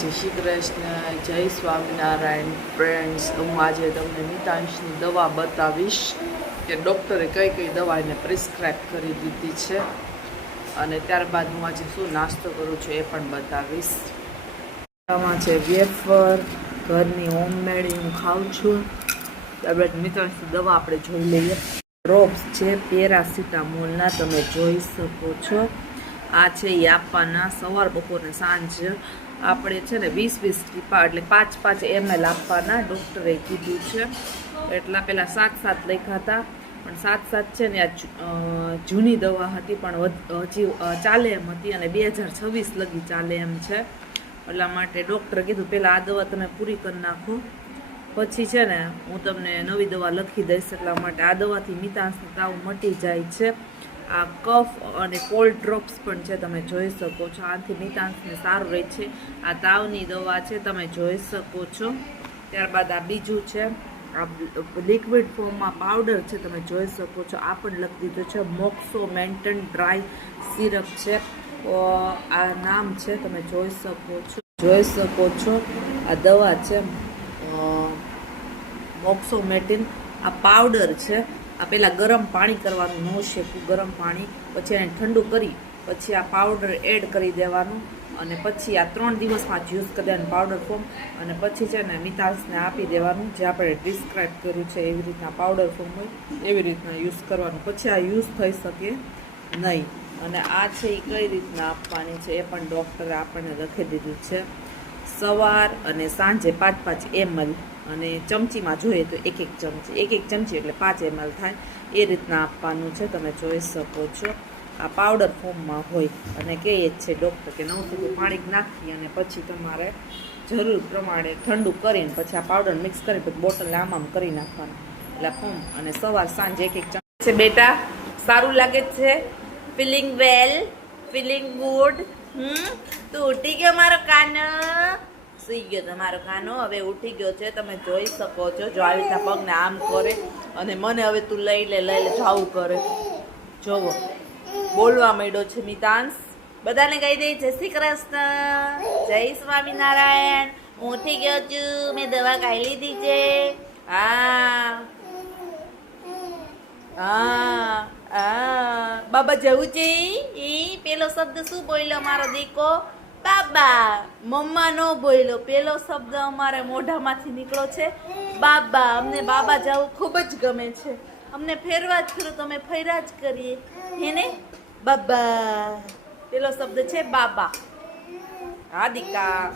જય શ્રી કૃષ્ણ, જય સ્વામિનારાયણ ફ્રેન્ડ્સ. તો હું આજે તમને મિતાંશની દવા બતાવીશ કે ડૉક્ટરે કઈ કઈ દવા એને પ્રિસ્ક્રાઇબ કરી દીધી છે, અને ત્યારબાદ હું આજે શું નાસ્તો કરું છું એ પણ બતાવીશ. આમાં છે વેફર, ઘરની હોમમેડ હું ખાઉં છું. ત્યારબાદ મિતાંશની દવા આપણે જોઈ લઈએ. ડ્રોપ્સ છે પેરાસિટામોલના, તમે જોઈ શકો છો. આ છે એ આપવાના સવાર બપોર ને સાંજ. આપણે છે ને 20-20 ટીપા એટલે 5-5 ml આપવાના, ડૉક્ટરે કીધું છે. એટલા પહેલાં 7-7 લખ્યા હતા, પણ 7-7 છે ને આ જૂની દવા હતી, પણ હજી ચાલે એમ હતી, અને 2026 લગી ચાલે એમ છે. એટલા માટે ડૉક્ટરે કીધું પહેલાં આ દવા તમે પૂરી કરી નાખો, પછી છે ને હું તમને નવી દવા લખી દઈશ. એટલા માટે આ દવાથી મિતાંશનો તાવ મટી જાય છે. આ કફ અને કોલ્ડ ડ્રોપ્સ પણ છે, તમે જોઈ શકો છો. આથી મિતાંશને સારું રહે છે. આ તાવની દવા છે, તમે જોઈ શકો છો. ત્યારબાદ આ બીજું છે, આ લિક્વિડ ફોર્મમાં પાવડર છે, તમે જોઈ શકો છો. આ પણ લખી દીધું છે, મોક્સો મેન્ટન ડ્રાય સિરપ છે. આ નામ છે, તમે જોઈ શકો છો. આ દવા છે મોક્સોમેટિન. આ પાવડર છે. આ પહેલાં ગરમ પાણી કરવાનું, ન શેકવું ગરમ પાણી, પછી એને ઠંડુ કરી પછી આ પાવડર એડ કરી દેવાનું, અને પછી આ 3 દિવસમાં જ યુઝ કરી દેવાનું પાવડર ફોર્મ, અને પછી છે ને મિતાંશને આપી દેવાનું. જે આપણે ડિસ્ક્રાઇબ કર્યું છે એવી રીતના પાવડર ફોર્મ હોય એવી રીતના યુઝ કરવાનું. પછી આ યુઝ થઈ શકે નહીં. અને આ છે એ કઈ રીતના આપવાની છે એ પણ ડૉક્ટરે આપણને લખી દીધું છે. સવાર અને સાંજે 5-5 ml, અને ચમચીમાં જોઈએ તો એક ચમચી એટલે 5 ml થાય, એ રીતના આપવાનું છે. તમે જોઈ શકો છો. આ પાવડર ફોર્મમાં હોય, અને કહે જ છે ડૉક્ટર કે 9 સુધી પાણી નાખી અને પછી તમારે જરૂર પ્રમાણે ઠંડુ કરીને પછી આ પાવડર મિક્સ કરી પછી બોટલ આમ કરી નાખવાનું, એટલે ફોર્મ. અને સવાર સાંજે એક ચમચી છે. બેટા સારું લાગે છે? Feeling well, feeling good? તું ઉઠી ગયો મારો કાનો? સુઈ ગયો તમારો કાનો, હવે ઉઠી ગયો છે. તમે જોઈ શકો છો. જો આવી રીતના પગને આમ કરે, અને મને હવે તું લઈ લે જાવું કરે. જોવો બોલવા માંડ્યો છે મિતાંશ. બધાને કહી દે જય શ્રી કૃષ્ણ, જય સ્વામિનારાયણ. હું ઉઠી ગયો છું, મેં દવા ખાઈ લીધી છે. હા હા હા, બાબા જવું છે. એ પેલો શબ્દ શું બોલ્યો મારો દીકો? બાબા. મમ્મા નો બોલ્યો, પેલો શબ્દ અમારે મોઢામાંથી નીકળો છે બાબા. અમને બાબા જવું ખૂબ જ ગમે છે. અમને ફેરવા જ કરો, તમે ફેરા જ કરીએ હેને બાબા. પેલો શબ્દ છે બાબા. હા દીકા.